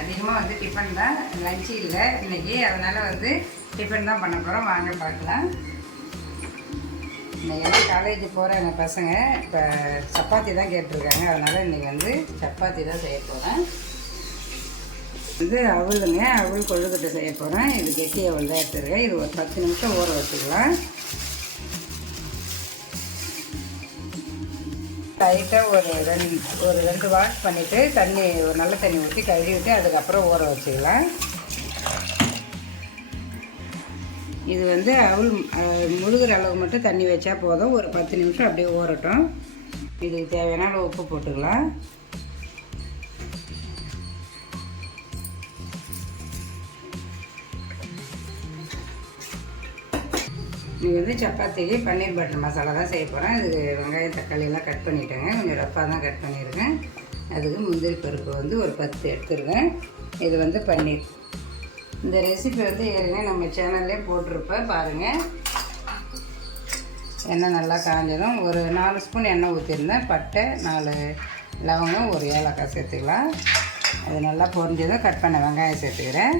அதிகமாக வந்து டிஃபன் தான் லஞ்சு இல்லை. இன்றைக்கி அதனால் வந்து டிஃபன் தான் பண்ண போகிறோம் வாங்க பார்க்கலாம். இன்றைக்கி காலேஜ் போகிற எங்கள் பசங்க. இப்போ சப்பாத்தி தான் கேட்டிருக்காங்க. அதனால் இன்றைக்கி வந்து சப்பாத்தி தான் செய்ய போகிறேன் இது அவளுங்க. அவள் கொழுக்கட்டை செய்ய போகிறேன் இது கெட்டி அவள் தான் எடுத்துருக்கேன். இது ஒரு பத்து நிமிஷம் ஊற வச்சுக்கலாம். லைட்டாக ஒரு ரெண்டு ஒரு ரெண்டு வாஷ் பண்ணிவிட்டு தண்ணி ஒரு நல்ல தண்ணி ஊற்றி கழுவி விட்டு அதுக்கப்புறம் ஊற வச்சுக்கலாம். இது வந்து அவள் முழுகிற அளவு மட்டும் தண்ணி வச்சா போதும். ஒரு பத்து நிமிஷம் அப்படியே ஊறட்டும். இதுக்கு தேவையான உப்பு போட்டுக்கலாம். இது வந்து சப்பாத்திக்கு பன்னீர் பட்டர் மசாலா தான் செய்ய போகிறேன் இது வெங்காயம் தக்காளி எல்லாம் கட் பண்ணிட்டேங்க. கொஞ்சம் ரஃப்பாக தான் கட் பண்ணியிருக்கேன் அதுக்கு முந்திரி பருப்பு வந்து ஒரு பத்து எடுத்துருவேன். இது வந்து பன்னீர். இந்த ரெசிபி வந்து ஏற்கனவே நம்ம சேனல்லே போட்டிருப்பேன் பாருங்கள் எண்ணெய் நல்லா காஞ்சதும் ஒரு நாலு ஸ்பூன் எண்ணெய் ஊற்றிருந்தேன் பட்டை நாலு லவங்கம் ஒரு ஏலக்காய் சேர்த்துக்கலாம். அது நல்லா பொரிஞ்சதும் கட் பண்ண வெங்காயம் சேர்த்துக்கிறேன்.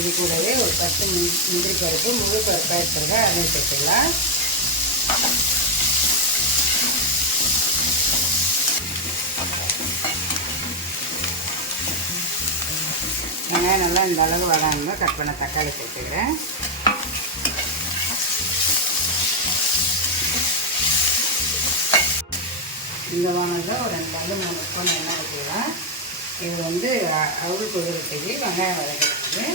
இது கூடவே ஒரு பத்து முந்திரி பருப்பு முழு பருப்பாக இருக்கிறத அதையும் சேர்த்துக்கலாம் வெங்காயம் நல்லா இந்த அளவு வராங்க கட் பண்ண தக்காளி சேர்த்துக்கிறேன். இந்த வானத்தில் ஒரு ரெண்டு ரெண்டு மூணு ஸ்பூன் எண்ணெய் ஊற்றிக்கலாம் இது வந்து அவுள் அவல் வெங்காயம் வதக்கிறது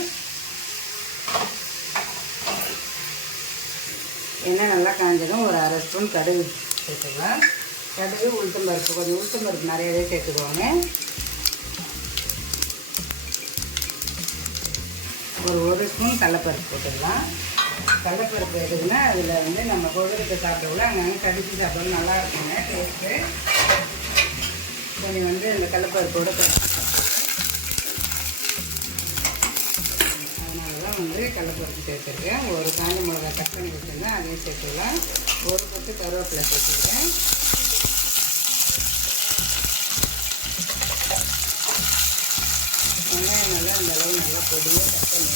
எண்ணெய் நல்லா காஞ்சதும் ஒரு அரை ஸ்பூன் கடுகு சேர்த்துக்கலாம். கடுகு உளுத்தம் பருப்பு. கொஞ்சம் உளுத்தம் பருப்பு நிறையவே சேர்த்துக்குவாங்க ஒரு ஒரு ஸ்பூன் கடலப்பருப்பு போட்டுக்கலாம். கடலப்பருப்பு எதுக்குன்னா அதில் வந்து நம்ம கொழுக்கட்டை சாப்பிடக்குள்ள அங்கே கடிச்சு சாப்பிட நல்லா இருக்குங்க டேஸ்ட்டு கொஞ்சம் வந்து அந்த கடலப்பருப்போடு அதனால வந்து கடலப்பருப்பு சேர்த்துருக்கேன். ஒரு காஞ்ச மிளகா கட் பண்ணி வச்சுருந்தேன். அதையும் சேர்த்துக்கலாம். ஒரு பத்து கருவேப்பிலை சேர்த்துக்கிறேன். வெங்காயம் நல்லா அந்த அளவு நல்லா பொடியாக கட் பண்ணி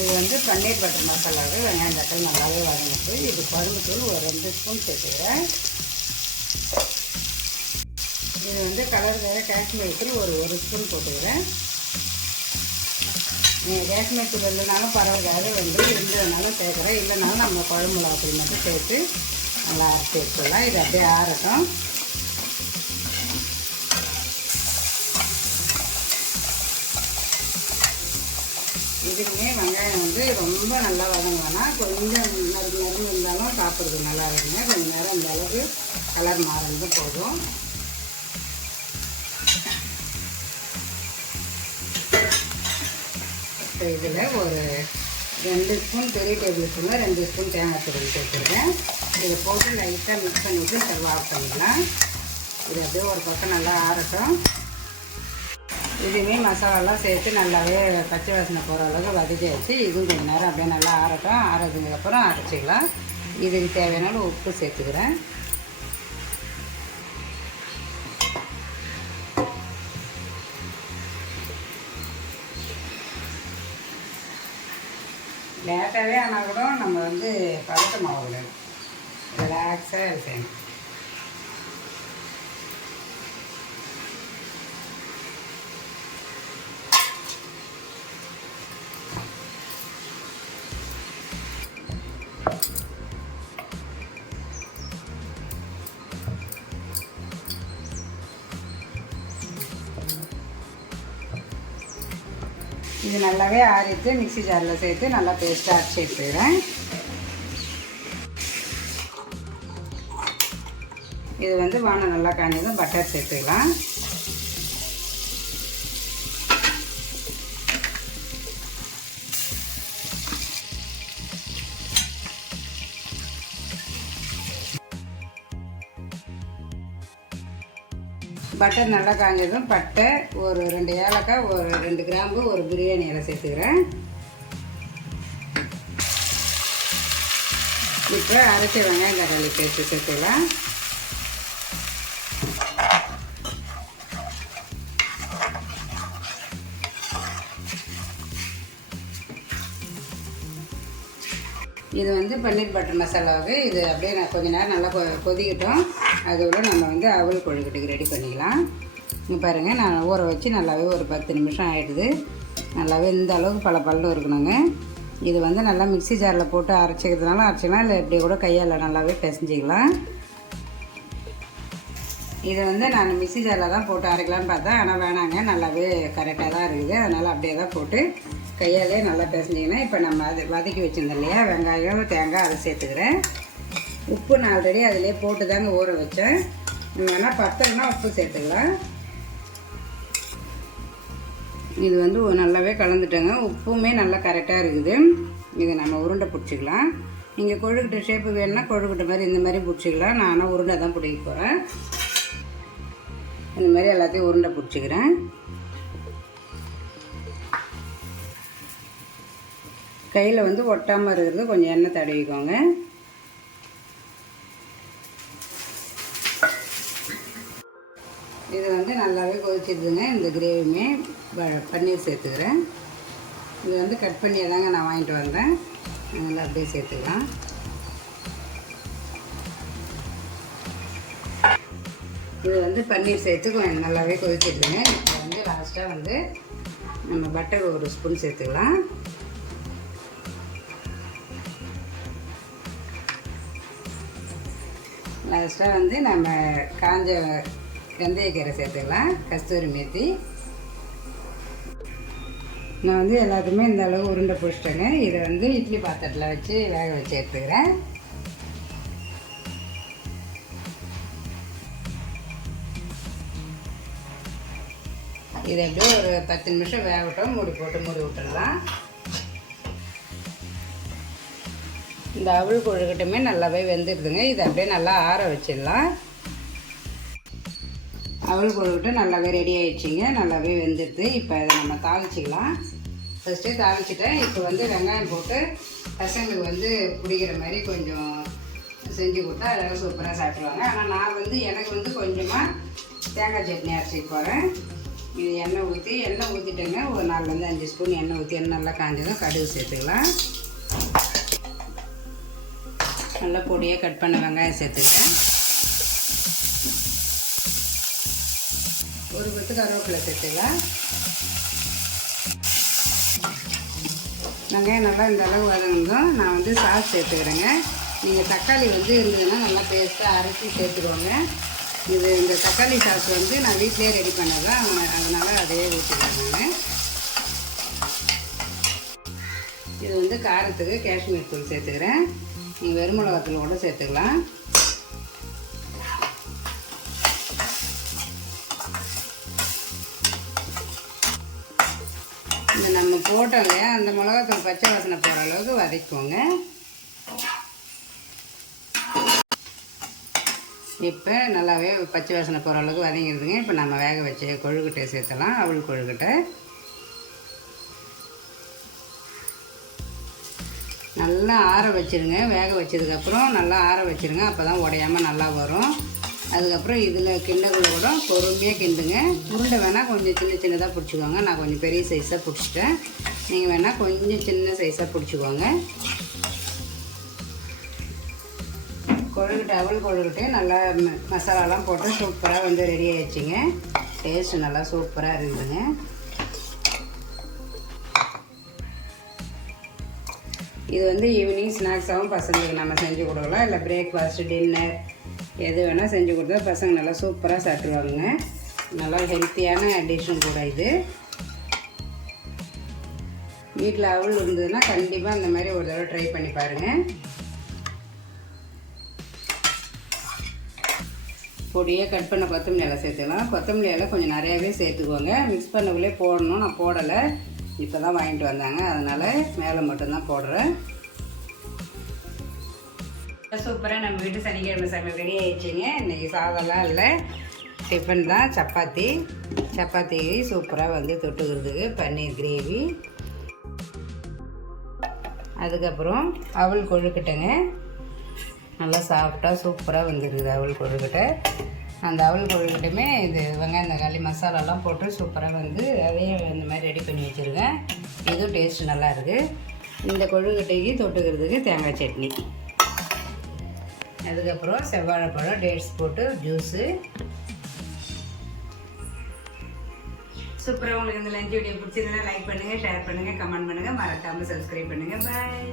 இது வந்து பன்னீர் பட்டர் மசாலாவே வெங்காயம் தக்காளி நல்லாவே வதங்கிட்டு இது பருப்புத்தூள் ஒரு ரெண்டு ஸ்பூன் சேர்த்துக்கிறேன். இது வந்து கலர் வேறு காஷ்மீர் தூள் ஒரு ஒரு ஸ்பூன் போட்டுக்கிறேன். நீங்கள் காஷ்மீர் தூள் இல்லைனாலும் பரவாயில்ல. வந்து இருந்ததுனாலும் சேர்க்குறேன். இல்லைனாலும் நம்ம குழம்புல அப்படி மட்டும் சேர்த்து நல்லா அரைச்சி எடுத்துடலாம். இது அப்படியே ஆறட்டும். இதுக்குமே வெங்காயம் வந்து ரொம்ப நல்லா வதங்க வேணாம். கொஞ்சம் மருந்து மருந்து இருந்தாலும் சாப்பிட்றது நல்லா இருக்குங்க. கொஞ்சம் நேரம் இந்த அளவுக்கு கலர் மாறினது போதும். இப்போ இதில் ஒரு ரெண்டு ஸ்பூன் பெரிய டேபிள் ஸ்பூனில் ரெண்டு ஸ்பூன் தேங்காய் துருவி சேர்த்துருக்கேன் இதை போட்டு லைட்டாக மிக்ஸ் பண்ணிவிட்டு ஸ்டவ் ஆஃப் பண்ணிக்கலாம் இது அப்படியே ஒரு பக்கம் நல்லா ஆறட்டும். இதுவுமே மசாலாலாம் சேர்த்து நல்லாவே பச்சை வாசனை போகிற அளவுக்கு வதக்கியாச்சு இதுவும் கொஞ்சம் நேரம் அப்படியே நல்லா ஆறட்டும். ஆறதுக்கப்புறம் அரைச்சிக்கலாம். இதுக்கு தேவையான உப்பு சேர்த்துக்கிறேன். லேட்டாகவே ஆனால் கூட நம்ம வந்து பழுத்த ரிலாக்ஸாக செய்யணும் இது நல்லாவே ஆறிட்டு மிக்ஸி ஜாரில் சேர்த்து நல்லா பேஸ்ட்டாக அரைச்சி எடுத்துக்கிறேன். இது வந்து வானம் நல்லா காஞ்சதும் பட்டர் சேர்த்துக்கலாம். பட்டை நல்லா காஞ்சதும் பட்டை ஒரு ரெண்டு ஏலக்காய் ஒரு ரெண்டு கிராம்பு ஒரு பிரியாணி எல்லாம் சேர்த்துக்கிறேன். இப்போ அரைச்ச வெங்காயம் தக்காளி பேஸ்ட்டு சேர்த்துக்கலாம். இது வந்து பன்னீர் பட்டர் மசாலாவுக்கு இது அப்படியே நான் கொஞ்ச நேரம் நல்லா கொ கொதிக்கட்டும். அதோட நம்ம வந்து அவல் கொழுக்கட்டுக்கு ரெடி பண்ணிக்கலாம் இங்கே பாருங்கள் நான் ஊற வச்சு நல்லாவே ஒரு பத்து நிமிஷம் ஆகிடுது நல்லாவே இந்த அளவுக்கு பல பல்லும் இருக்கணுங்க. இது வந்து நல்லா மிக்ஸி ஜாரில் போட்டு அரைச்சிக்கிறதுனால அரைச்சிக்கலாம் இல்லை இப்படி கூட கையால் நல்லாவே பிசைஞ்சிக்கலாம். இதை வந்து நான் மிக்ஸி ஜாரில் தான் போட்டு அரைக்கலான்னு பார்த்தேன். ஆனால் வேணாங்க நல்லாவே கரெக்டாக தான் இருக்குது. அதனால் அப்படியே தான் போட்டு கையாலே நல்லா பிசைஞ்சிங்கன்னா இப்போ நம்ம அது வதக்கி வச்சுருந்தோம் இல்லையா? வெங்காயம் தேங்காய் அதை சேர்த்துக்கிறேன். உப்பு நான் ஆல்ரெடி அதிலே போட்டு தாங்க ஊற வச்சேன். வேணால் பத்தலைன்னா உப்பு சேர்த்துக்கலாம். இது வந்து நல்லாவே கலந்துட்டேங்க. உப்புமே நல்லா கரெக்டாக இருக்குது. இதை நம்ம உருண்டை பிடிச்சிக்கலாம். நீங்கள் கொழுக்கிட்ட ஷேப்பு வேணும்னா கொழுக்கட்டை மாதிரி இந்த மாதிரி பிடிச்சிக்கலாம். நான் ஆனால் உருண்டை தான் பிடிக்க போகிறேன் இந்த மாதிரி எல்லாத்தையும் உருண்டை பிடிச்சிக்கிறேன். கையில் வந்து ஒட்டாமல் இருக்கிறது கொஞ்சம் எண்ணெய் தடவிக்கோங்க. இது வந்து நல்லாவே கொதிச்சிருதுங்க இந்த கிரேவியுமே. ப- பன்னீர் சேர்த்துக்கிறேன். இது வந்து கட் பண்ணி தாங்க நான் வாங்கிட்டு வந்தேன். அதனால் அப்படியே சேர்த்துக்கலாம். இது வந்து பன்னீர் சேர்த்து கொஞ்சம் நல்லாவே கொதிச்சிருதுங்க. இப்போ வந்து லாஸ்ட்டாக வந்து நம்ம பட்டர் ஒரு ஸ்பூன் சேர்த்துக்கலாம். லாஸ்ட்டாக வந்து நம்ம காஞ்ச வெந்தயக்கீரை சேர்த்துக்கலாம் கஸ்தூரி மேத்தி. நான் வந்து எல்லாத்தையுமே இந்த அளவு உருண்டை பிடிச்சிட்டேங்க. இதை வந்து இட்லி பாத்திரத்தில் வச்சு வேக வச்சு எடுத்துக்கிறேன். இதை எப்படியும் ஒரு பத்து நிமிஷம் வேகட்டும். மூடி போட்டு மூடி விட்டுடலாம். இந்த அவல் கொழுக்கட்டுமே நல்லாவே வெந்துடுதுங்க இதை அப்படியே நல்லா ஆற வச்சிடலாம். அவல் கொழுக்கட்டை நல்லாவே ரெடி ஆகிடுச்சிங்க நல்லாவே வெந்துடுது இப்போ இதை நம்ம தாளிச்சிக்கலாம். ஃபஸ்ட்டே தாளிச்சிட்டேன். இப்போ வந்து வெங்காயம் போட்டு பசங்களுக்கு வந்து பிடிக்கிற மாதிரி கொஞ்சம் செஞ்சு கொடுத்தா அழகாக சூப்பராக சாப்பிடுவாங்க. ஆனால் நான் வந்து எனக்கு வந்து கொஞ்சமாக தேங்காய் சட்னி அரைச்சிக்க போகிறேன் இது எண்ணெய் ஊற்றி எண்ணெய் ஊற்றிட்டேங்க ஒரு நாலுலேருந்து அஞ்சு ஸ்பூன் எண்ணெய் ஊற்றி எண்ணெய் நல்லா காஞ்சதும் கடுகு சேர்த்துக்கலாம். நல்லா பொடியாக கட் பண்ண வெங்காயம் சேர்த்துக்கிறேன் ஒரு கொத்து கருவேப்பிலை சேர்த்துக்கலாம். வெங்காயம் நல்லா இந்த அளவு வதங்கணும் நான் வந்து சாஸ் சேர்த்துக்கிறேங்க. நீங்கள் தக்காளி வந்து இருந்ததுன்னா நல்லா பேஸ்ட்டாக அரைச்சி சேர்த்துக்கோங்க. இது இந்த தக்காளி சாஸ் வந்து நான் வீட்டிலே ரெடி பண்ணதான் அதனால் அதையே ஊற்றிக்கிறேன் நான். இது வந்து காரத்துக்கு காஷ்மீர் தூள் சேர்த்துக்கிறேன். நீங்கள் வெறும் கூட சேர்த்துக்கலாம். இந்த நம்ம போட்டோம் இல்லையா? அந்த மிளகாத்தூள் பச்சை வாசனை போகிற அளவுக்கு வதக்குவோங்க. இப்போ நல்லாவே பச்சை வாசனை போகிற அளவுக்கு வதங்கிடுதுங்க இப்போ நம்ம வேக வச்ச கொழுக்கட்டை சேர்த்தலாம். அவள் கொழுக்கட்டை நல்லா ஆற வச்சிருங்க. வேக வச்சதுக்கப்புறம் நல்லா ஆற வச்சிருங்க. அப்போ தான் உடையாமல் நல்லா வரும். அதுக்கப்புறம் இதில் கிண்டக்குள்ள கூட பொறுமையாக கிண்டுங்க. உருண்டை வேணால் கொஞ்சம் சின்ன சின்னதாக பிடிச்சிக்கோங்க. நான் கொஞ்சம் பெரிய சைஸாக பிடிச்சிட்டேன். நீங்கள் வேணால் கொஞ்சம் சின்ன சைஸாக பிடிச்சிக்கோங்க. கொழுக்கட்டை அவள் கொழுக்கட்டை நல்லா ம- மசாலாலாம் போட்டு சூப்பராக வந்து ரெடி ஆகிடுச்சிங்க டேஸ்ட் நல்லா சூப்பராக இருந்ததுங்க. இது வந்து ஈவினிங் ஸ்நாக்ஸாகவும் பசங்களுக்கு நம்ம செஞ்சு கொடுக்கலாம். இல்லை பிரேக்ஃபாஸ்ட் டின்னர் எது வேணால் செஞ்சு கொடுத்தா பசங்க நல்லா சூப்பராக சாப்பிடுவாங்க நல்லா ஹெல்த்தியான டிஷ்ஷும் கூட இது. வீட்டில் அவள் இருந்ததுன்னா கண்டிப்பாக அந்த மாதிரி ஒரு தடவை ட்ரை பண்ணி பாருங்கள் பொடியாக கட் பண்ண கொத்தமல்லி இலை சேர்த்துக்கலாம். கொத்தமல்லி இலை கொஞ்சம் நிறையாவே சேர்த்துக்கோங்க. மிக்ஸ் பண்ணக்குள்ளே போடணும். நான் போடலை. இப்போ தான் வாங்கிட்டு வந்தாங்க. அதனால் மேலே மட்டும்தான் போடுறேன். சூப்பராக நம்ம வீட்டு சனிக்கிழமை சமையல் ரெடி ஆயிடுச்சுங்க. இன்றைக்கி சாதம்லாம் இல்லை. டிஃபன் தான் சப்பாத்தி. சப்பாத்தி சூப்பராக வந்து தொட்டுக்கிறதுக்கு பன்னீர் கிரேவி. அதுக்கப்புறம் அவல் கொழுக்கட்டைங்க. நல்லா சாஃப்டாக சூப்பராக வந்துருக்குது அவல் கொழுக்கட்டை. அந்த அவல் கொழுக்கட்டையுமே இது வெங்காயம் தக்காளி மசாலாலாம் போட்டு சூப்பராக வந்து அதையும் இந்த மாதிரி ரெடி பண்ணி வச்சுருக்கேன். இதுவும் டேஸ்ட் நல்லா இருக்குது இந்த கொழுக்கட்டைக்கு தொட்டுக்கிறதுக்கு தேங்காய் சட்னி. அதுக்கப்புறம் செவ்வாழைப்பழம் டேட்ஸ் போட்டு ஜூஸு சூப்பராக உங்களுக்கு இந்த லஞ்ச் வீடியோ பிடிச்சிருந்தா லைக் பண்ணுங்கள் ஷேர் பண்ணுங்கள் கமெண்ட் பண்ணுங்கள் மறக்காமல் சப்ஸ்கிரைப் பண்ணுங்கள் பாய்